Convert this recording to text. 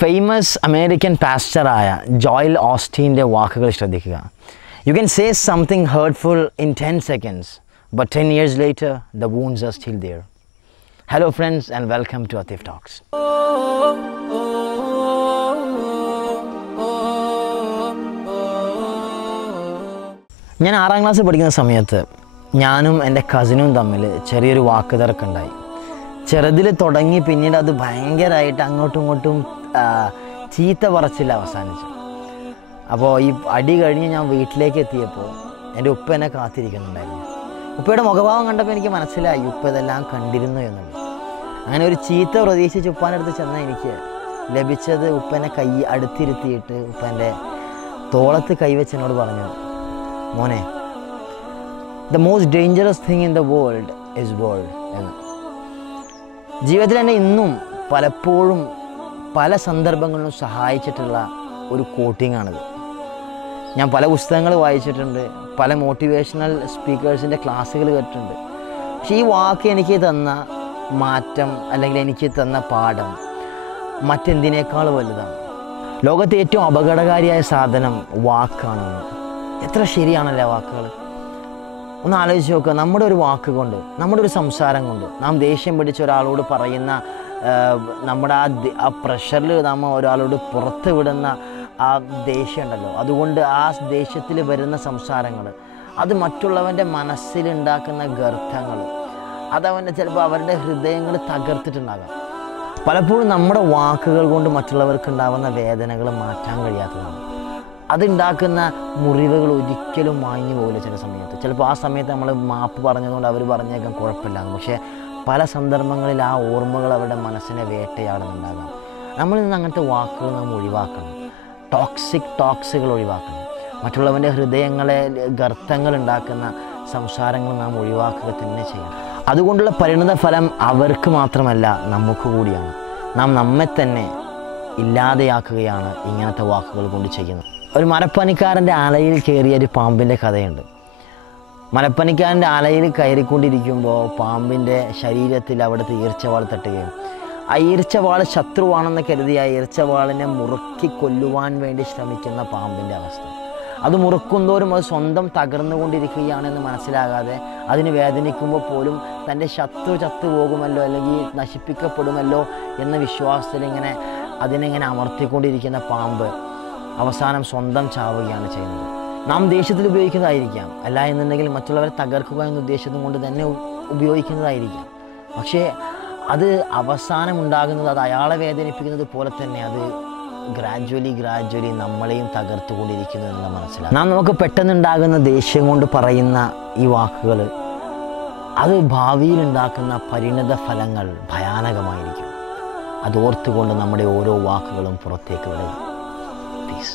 Famous American pastor Joel Osteen's വാക്കുകൾ ശ്രദ്ധിക്കുക. You can say something hurtful in 10 seconds, but 10 years later, the wounds are still there. Hello friends and welcome to Atif Talks. ഞാൻ 6ാം ക്ലാസ്സിൽ പഠിക്കുന്ന സമയത്ത് ഞാനും എൻ്റെ കസിനും തമ്മിൽ ചെറിയൊരു വാക്കുതർക്കുണ്ടായി. ചെറുതിൽ തുടങ്ങി പിന്നീട് അത് ഭയങ്കരമായിട്ട് അങ്ങോട്ടും ഇങ്ങോട്ടും ചീത്ത പറച്ചില്ല അവസാനിച്ചു. അപ്പോൾ ഈ അടി കഴിഞ്ഞ് ഞാൻ വീട്ടിലേക്ക് എത്തിയപ്പോൾ എൻ്റെ ഉപ്പ എന്നെ കാത്തിരിക്കുന്നുണ്ടായിരുന്നു. ഉപ്പയുടെ മുഖഭാവം കണ്ടപ്പോൾ എനിക്ക് മനസ്സിലായി ഉപ്പ ഇതെല്ലാം കണ്ടിരുന്നു എന്നുള്ളത്. അങ്ങനെ ഒരു ചീത്ത പ്രതീക്ഷിച്ച് ഉപ്പാനടുത്ത് ചെന്നാൽ എനിക്ക് ലഭിച്ചത് ഉപ്പനെ കൈ അടുത്തിരുത്തിയിട്ട് ഉപ്പൻ്റെ തോളത്ത് കൈവച്ച് എന്നോട് പറഞ്ഞു, മോനെ, the most dangerous thing in the world is world എന്ന്. ജീവിതത്തിൽ എന്നെ ഇന്നും പലപ്പോഴും പല സന്ദർഭങ്ങളിലും സഹായിച്ചിട്ടുള്ള ഒരു കോട്ടിങ്ങാണിത്. ഞാൻ പല പുസ്തകങ്ങൾ വായിച്ചിട്ടുണ്ട്, പല മോട്ടിവേഷണൽ സ്പീക്കേഴ്സിൻ്റെ ക്ലാസ്സുകൾ കേട്ടിട്ടുണ്ട്. പക്ഷേ ഈ വാക്ക് എനിക്ക് തന്ന മാറ്റം അല്ലെങ്കിൽ എനിക്ക് തന്ന പാഠം മറ്റെന്തിനേക്കാൾ വലുതാണ്. ലോകത്തെ ഏറ്റവും അപകടകാരിയായ സാധനം വാക്കാണെന്ന്. എത്ര ശരിയാണല്ലേ വാക്കുകൾ. ഒന്ന് ആലോചിച്ച് നോക്കുക. നമ്മുടെ ഒരു വാക്ക് കൊണ്ട്, നമ്മുടെ ഒരു സംസാരം കൊണ്ട് നാം ദേഷ്യം പിടിച്ച ഒരാളോട് പറയുന്ന നമ്മുടെ ആ പ്രഷറിൽ നാം ഒരാളോട് പുറത്ത് വിടുന്ന ആ ദേഷ്യം ഉണ്ടല്ലോ, അതുകൊണ്ട് ആ ദേഷ്യത്തിൽ വരുന്ന സംസാരങ്ങൾ, അത് മറ്റുള്ളവൻ്റെ മനസ്സിലുണ്ടാക്കുന്ന ഗർത്തങ്ങൾ, അതവൻ്റെ ചിലപ്പോൾ അവരുടെ ഹൃദയങ്ങൾ തകർത്തിട്ടുണ്ടാകാം. പലപ്പോഴും നമ്മുടെ വാക്കുകൾ കൊണ്ട് മറ്റുള്ളവർക്ക് ഉണ്ടാകുന്ന വേദനകൾ മാറ്റാൻ കഴിയാത്തതാണ്. അതുണ്ടാക്കുന്ന മുറിവുകൾ ഒരിക്കലും മാഞ്ഞു പോകില്ല. ചില സമയത്ത് ചിലപ്പോൾ ആ സമയത്ത് നമ്മൾ മാപ്പ് പറഞ്ഞതുകൊണ്ട് അവർ പറഞ്ഞേക്കാൻ കുഴപ്പമില്ലാന്ന്, പക്ഷേ പല സന്ദർഭങ്ങളിൽ ആ ഓർമ്മകൾ അവരുടെ മനസ്സിനെ വേട്ടയാടുന്നുണ്ടാകാം. നമ്മളിൽ നിന്ന് അങ്ങനത്തെ വാക്കുകൾ നാം ഒഴിവാക്കണം. ടോക്സുകൾ ഒഴിവാക്കണം. മറ്റുള്ളവൻ്റെ ഹൃദയങ്ങളെ ഗർത്തങ്ങൾ ഉണ്ടാക്കുന്ന സംസാരങ്ങൾ നാം ഒഴിവാക്കുക തന്നെ ചെയ്യണം. അതുകൊണ്ടുള്ള പരിണിത ഫലം അവർക്ക് മാത്രമല്ല നമുക്ക് കൂടിയാണ്. നാം നമ്മെ തന്നെ ഇല്ലാതെയാക്കുകയാണ് ഇങ്ങനത്തെ വാക്കുകൾ കൊണ്ട് ചെയ്യുന്നത്. ഒരു മരപ്പണിക്കാരൻ്റെ ആലയിൽ കയറിയ ഒരു പാമ്പിൻ്റെ കഥയുണ്ട്. മരപ്പണിക്കാരൻ്റെ ആലയിൽ കയറിക്കൊണ്ടിരിക്കുമ്പോൾ പാമ്പിൻ്റെ ശരീരത്തിൽ അവിടുത്തെ ഈർച്ചവാൾ തട്ടുകയും ആ ഈർച്ചവാൾ ശത്രുവാണെന്ന് കരുതി ആ ഈർച്ചവാളിനെ മുറുക്കി കൊല്ലുവാൻ വേണ്ടി ശ്രമിക്കുന്ന പാമ്പിൻ്റെ അവസ്ഥ. അത് മുറുക്കുന്തോറും അത് സ്വന്തം തകർന്നുകൊണ്ടിരിക്കുകയാണെന്ന് മനസ്സിലാകാതെ അതിന് വേദനിക്കുമ്പോൾ പോലും തൻ്റെ ശത്രു ചത്തുപോകുമല്ലോ അല്ലെങ്കിൽ നശിപ്പിക്കപ്പെടുമല്ലോ എന്ന വിശ്വാസത്തിൽ അതിനെങ്ങനെ അമർത്തിക്കൊണ്ടിരിക്കുന്ന പാമ്പ് അവസാനം സ്വന്തം ചാവുകയാണ് ചെയ്യുന്നത്. നാം ദേഷ്യത്തിൽ ഉപയോഗിക്കുന്നതായിരിക്കാം, അല്ല എന്നുണ്ടെങ്കിൽ മറ്റുള്ളവരെ തകർക്കുക എന്ന ഉദ്ദേശം കൊണ്ട് തന്നെ ഉപയോഗിക്കുന്നതായിരിക്കാം. പക്ഷേ അത് അവസാനം ഉണ്ടാകുന്നത്, അത് അയാളെ വേദനിപ്പിക്കുന്നത് പോലെ തന്നെ അത് ഗ്രാജ്വലി നമ്മളെയും തകർത്തുകൊണ്ടിരിക്കുന്നു എന്ന് മനസ്സിലാക്കാം. നമുക്ക് പെട്ടെന്നുണ്ടാകുന്ന ദേഷ്യം കൊണ്ട് പറയുന്ന ഈ വാക്കുകൾ, അത് ഭാവിയിൽ ഉണ്ടാക്കുന്ന പരിണിത ഫലങ്ങൾ ഭയാനകമായിരിക്കും. അതോർത്തുകൊണ്ട് നമ്മുടെ ഓരോ വാക്കുകളും പുറത്തേക്ക് വിടുക. Peace.